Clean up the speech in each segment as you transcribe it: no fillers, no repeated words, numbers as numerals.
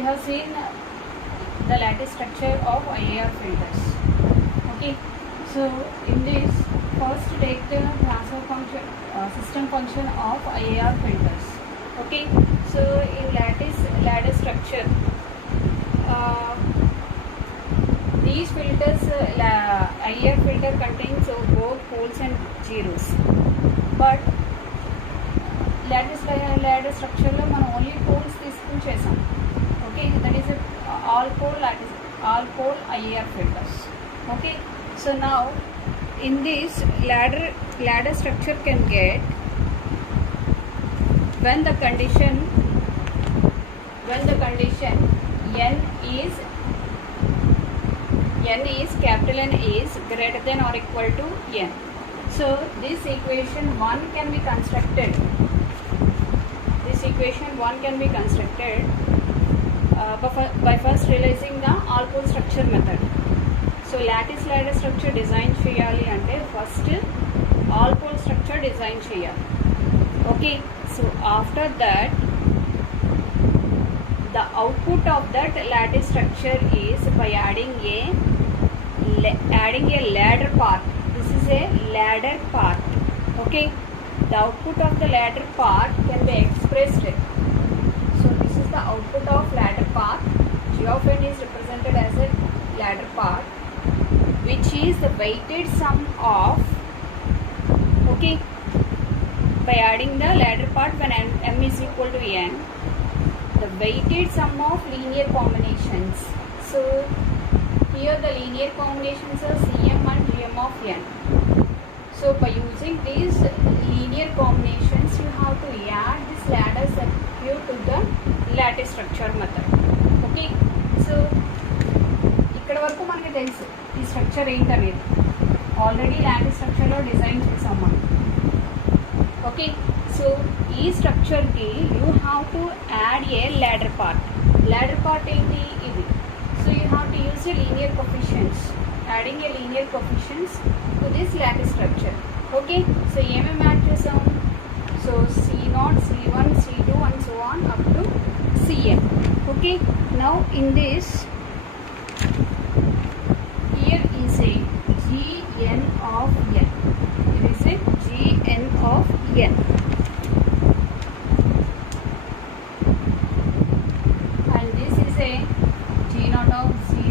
we have seen the lattice structure of IAR filters. Okay, so in this, first take the transfer function, system function of IAR filters. Okay, so in lattice structure, these filters, IAR filter contains both poles and zeros, but lattice structure lo మనం only poles తీసుకుని చేసాం. Okay, that is all pole IAR filters. Okay, so now in this ladder structure can get when the condition n is capital N is greater than or equal to n. So this equation 1 can be constructed. By first realizing the all pole structure method. So lattice ladder structure design cheyali ante first all pole structure design cheyali. Okay, so after that the output of that lattice structure is by adding a ladder part. This is a ladder part. Okay, the output of the ladder part can be expressed. So this is the output of ladder part. G of n is represented as a ladder part, which is the weighted sum of, okay, by adding the ladder part when m is equal to n, the weighted sum of linear combinations. So here the linear combinations are Cm and Gm of n. So by using these linear combinations, you have to add this ladder circuit to the lattice structure method. Okay, so ఇక్కడ వరకు మనకి తెలుసు ఈ structure ఏంటనేది. Already ల్యాటిస్ స్ట్రక్చర్లో design చేసాం మనం. Okay, so ఈ స్ట్రక్చర్కి you have to add a ladder part. Ladder part ఏంటి ఇది. So you have to use a linear coefficients, adding a linear coefficients to this lattice structure. Okay, so ఏమేమి add చేసాం. So C0, C1, C2 and so on up to Cn. Okay, now in this, here is a Gn of n. Here is a Gn of n. And this is a G0 of 0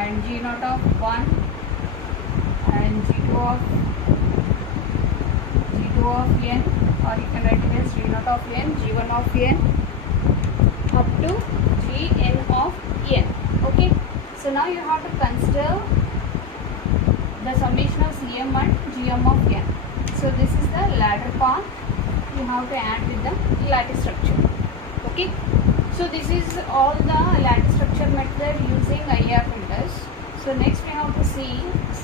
and G0 of 1 and G2 of n, or you can write it as G0 of n, G1 of n up to Gn of n. Okay, so now you have to consider the summation of Cm and Gm of n. So this is the ladder part you have to add with the lattice structure. Okay, so this is all the lattice structure method using IAR filters. So next we have to see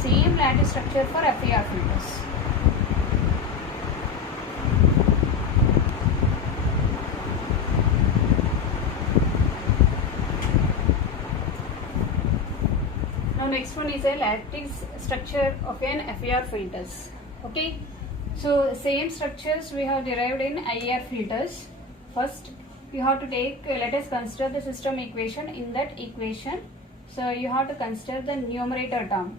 same lattice structure for FER filters. Now next one is a lattice structure of an FER filters. Okay, so same structures we have derived in IAR filters. First you have to take, let us consider the system equation. In that equation, so you have to consider the numerator term.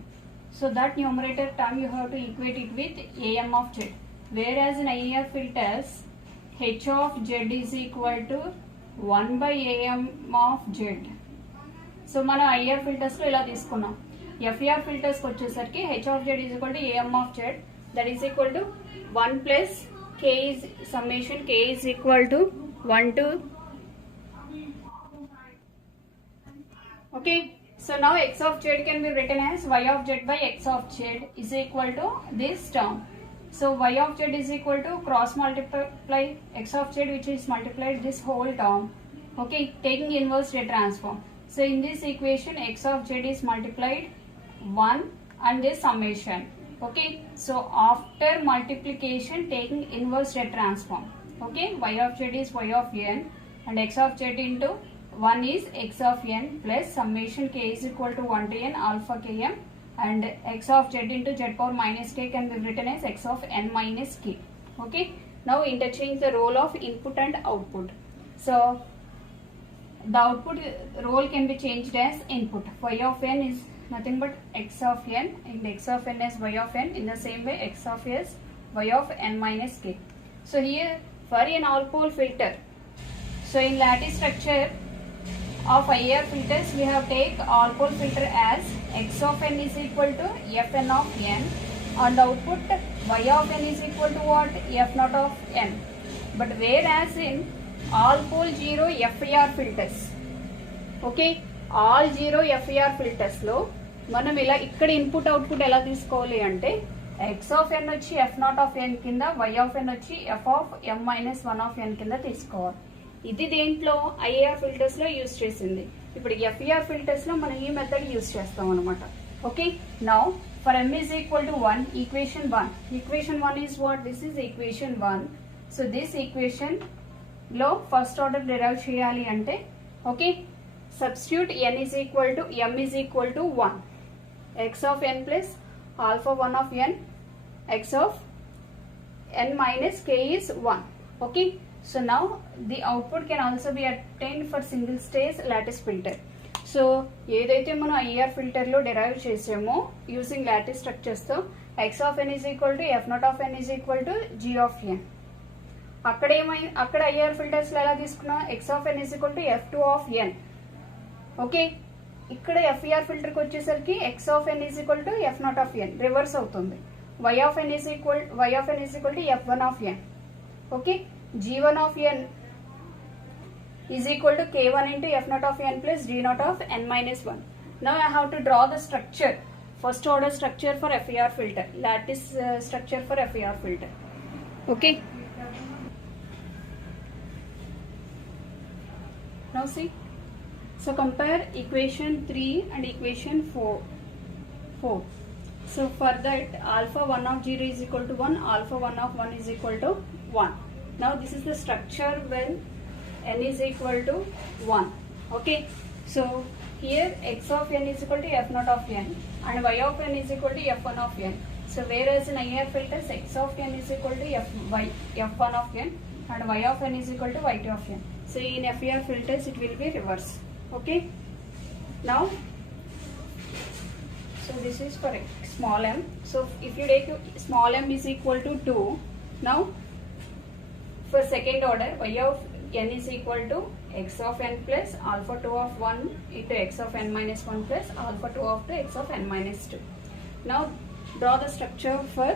So that numerator term you have to equate it with Am of z. Whereas in IAR filters, H of z is equal to 1 by Am of z. So మనం IAR filters లో ఇలా తీసుకున్నాం. FER filters కి వచ్చేసరికి H of z is equal to Am of z, that is equal to 1 plus k is summation k is equal to 1 to. Okay, so now x of z can be written as y of z by x of z is equal to this term. So y of z is equal to cross multiply x of z, which is multiplied this whole term. Okay, taking inverse z transform. So in this equation x of z is multiplied 1 and this summation. Okay, so after multiplication taking inverse z transform. Okay, y of z is y of n and x of z into 1 is x of n plus summation k is equal to 1 to n alpha km, and x of z into z power minus k can be written as x of n minus k. Okay, Now interchange the role of input and output. So the output role can be changed as input. Y of n is nothing but x of n, and x of n as y of n. In the same way, x of s y of n minus k. So here for an all pole filter, so in lattice structure of IR filters, we have take all pole filter as x of n is equal to fn of n, and output y of n is equal to what? F naught of n. But whereas in all pole zero FIR filters, okay, all zero FIR filters లో మనం ఇలా ఇక్కడ input output ఎలా తీసుకోవాలి అంటే x of n వచ్చి f naught of n కింద, y of n వచ్చి f of m minus 1 of n కింద తీసుకోవాలి. ఇది దేంట్లో ఐఏఆర్ ఫిల్టర్స్ లో యూజ్ చేసింది. ఇప్పుడు FER ఫిల్టర్స్ లో మనం ఈ మెథడ్ యూజ్ చేస్తాం అనమాట. Okay, now for m is equal to 1, equation 1. Equation 1 is what? This is equation 1. So this equation లో ఫస్ట్ ఆర్డర్ డిరైవ్ చేయాలి అంటే, okay, substitute n is equal to m is equal to 1, x of n plus alpha 1 of n, x of n minus k is 1. Okay, so now the output can also be obtained for single stage lattice filter. So ఏదైతే మనం IR filter లో derive చేసామో using lattice structures తో x of n is equal to f naught of n is equal to g of n. అక్కడ IR filters లో ఎలా తీసుకున్నాం? x of n is equal to f2 of n. Okay, ఇక్కడ ఎఫ్ఈఆర్ filter కి వచ్చేసరికి x of n is equal to f naught of n, reverse అవుతుంది. y of n is equal to f1 of n. Okay, g1 of n is equal to k1 into f naught of n plus g naught of n minus 1. Now I have to draw the structure, first order structure for FER filter, lattice structure for FER filter. Okay, now see, so compare equation 3 and equation 4. So for that, alpha 1 of 0 is equal to 1, alpha 1 of 1 is equal to 1. Now this is the structure when n is equal to 1. Okay, so here x of n is equal to f naught of n and y of n is equal to f1 of n. So whereas in IR filters, x of n is equal to f1 of n and y of n is equal to y2 of n. So in FER filters it will be reverse. Okay, now so this is for small m. So if you take small m is equal to 2, now for second order, y of n is equal to x of n plus alpha 2 of 1 into x of n minus 1 plus alpha 2 of 2 x of n minus 2. Now draw the structure for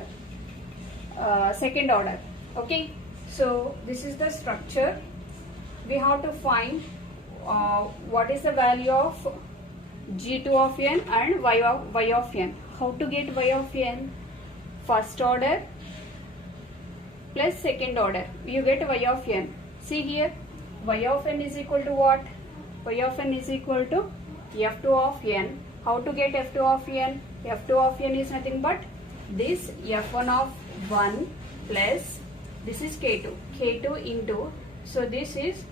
second order. Okay, so this is the structure. We have to find what is the value of g2 of n and y of n. How to get y of n? First order plus second order, you get y of n. See here, y of n is equal to what? Y of n is equal to f2 of n. How to get f2 of n? f2 of n is nothing but this f1 of 1 plus this is k2 into, so this is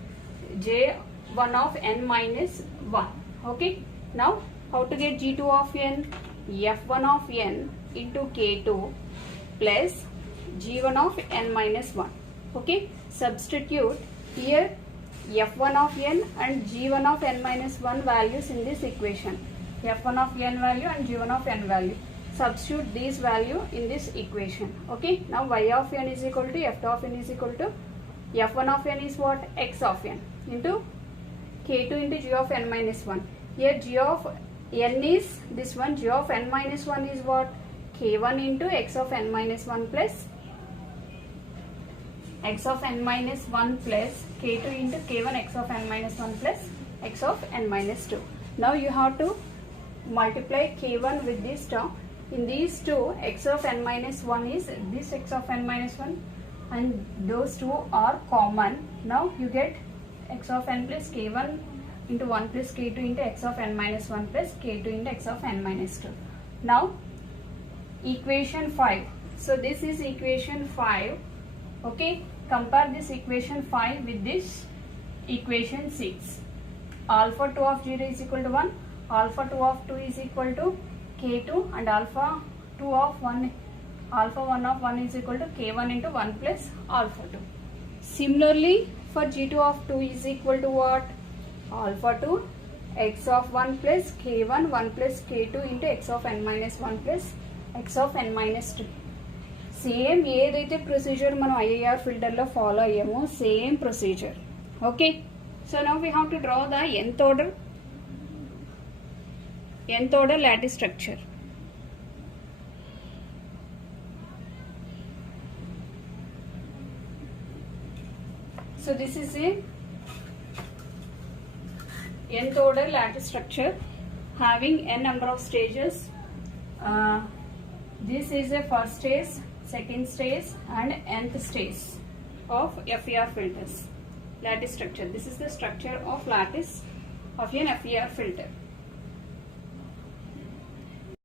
j1 of n minus 1. Okay, now how to get g2 of n? f1 of n into k2 plus g1 of n minus 1. Okay, substitute here f1 of n and g1 of n minus 1 values in this equation. f1 of n value and g1 of n value. Substitute these value in this equation. Okay, now y of n is equal to f2 of n is equal to f1 of n is what? X of n into k2 into g of n minus 1. Here g of n is this one, g of n minus 1 is what? k1 into x of n minus 1 plus x of n minus 1 plus k2 into k1 x of n minus 1 plus x of n minus 2. Now you have to multiply k1 with this term. In these two, x of n minus 1 is this x of n minus 1 and those two are common. Now you get x of n plus k1 into 1 plus k2 into x of n minus 1 plus k2 into x of n minus 2. Now equation 5. So this is equation 5. Okay, compare this equation 5 with this equation 6. Alpha 2 of 0 is equal to 1, alpha 2 of 2 is equal to k2 and alpha 2 of 1 alpha 1 of 1 is equal to k1 into 1 plus alpha 2. Similarly, for g2 of 2 is equal to what? Alpha 2 x of 1 plus k1 1 plus k2 into x of n minus 1 plus x of n minus 2. Same ఏదైతే procedure మనం IIR ఫిల్టర్లో follow అయ్యామో same procedure. Okay, so now we have to draw the nth order lattice structure. So this is a nth order lattice structure having n number of stages. This is a first stage, second stage and nth stage of FER filters lattice structure. This is the structure of lattice of an FER filter.